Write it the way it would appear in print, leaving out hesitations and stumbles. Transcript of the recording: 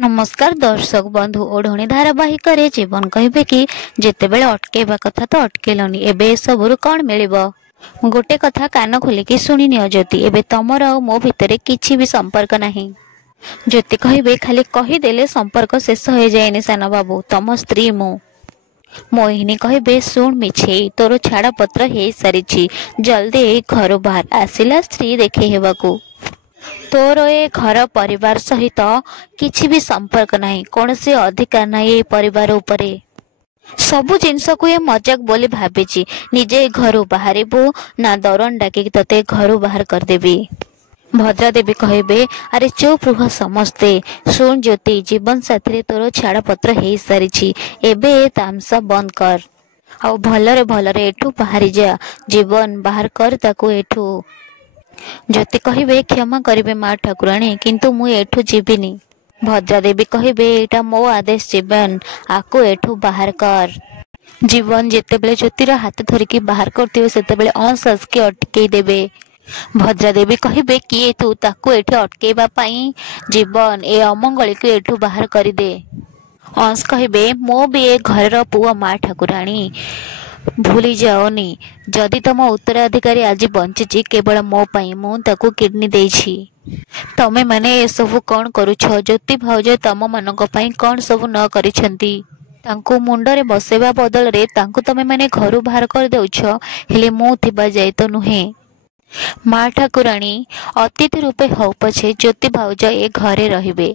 नमस्कार दर्शक बंधु ओढ़णी धारावाहिक जीवन कहे कि जितेबले अटकेबा कथा तो अटकेलनी एबे सबुरु कौन मिलिबो। गोटे कथा कान खोलिकी शुणी नियो ज्योति, एबे तमर आ मो भितरे किछि भी संपर्क नाही। ज्योति कहिबे खाली कहीदेले संपर्क शेष हो जाएनि सान बाबू, तम स्त्री मु। मोहिनी कहिबे शुण मिछे तोर छाड़ पत्र हे सारिछि, जल्दी घर बाहर आसिला स्त्री देखे हेबाकू। तोर ए घर परिवार सहित किछि भी संपर्क नाही, कौनसी अधिकार नाही ए परिवार उपरे। सबु जिनस को ये मजाक बोली भाबिछि, निजे घर बाहरिबू ना दरन डाकी तते घर बाहर कर देबी। भद्रा देवी कहिबे अरे चुप रुह समस्ते। सुन ज्योति, जीवन साथी तोर छाड़ पत्र हे सारिछि, एबे तामसा बंद कर आ भलरे एठू बाहरी जा, जीवन बाहर कर ताकू एठू। ज्योति कहिबे क्षमा करिबे माँ ठाकुराणी, किंतु मु एठू जीविनी। भद्रा देवी कहिबे एटा मो आदेश, जीवन आकु एठू बाहर कर। जीवन जेतेबेले ज्योतिर हाथ धरिकी बाहर करथिबे सेतेबेले अंश के अटकेई देबे। भद्रा देवी कहिबे किए तू ताकू एठी अटकेबा पई, जीवन ए अमंगली को एठू बाहर करि दे। अंश कहिबे मो भी ए घरर पुआ माँ ठाकुराणी, भूली जाओनी जदि तम उत्तराधिकारी आज बंची केवल मो पाई, मु ताकू किडनी देछि। तमे माने ए सब कौन करूछ? ज्योति भाउज तम मानक पई कौन सब न करिसंती? तांको मुंडरे बसेबा बदल रे तांको तमे माने घरु बाहर कर देउछ, हेले मु थिबा जाय तो नुहे। माँ ठाकुराणी अतिथि रूपे हौ पछे ज्योति भाउज ए घरे रहिबे।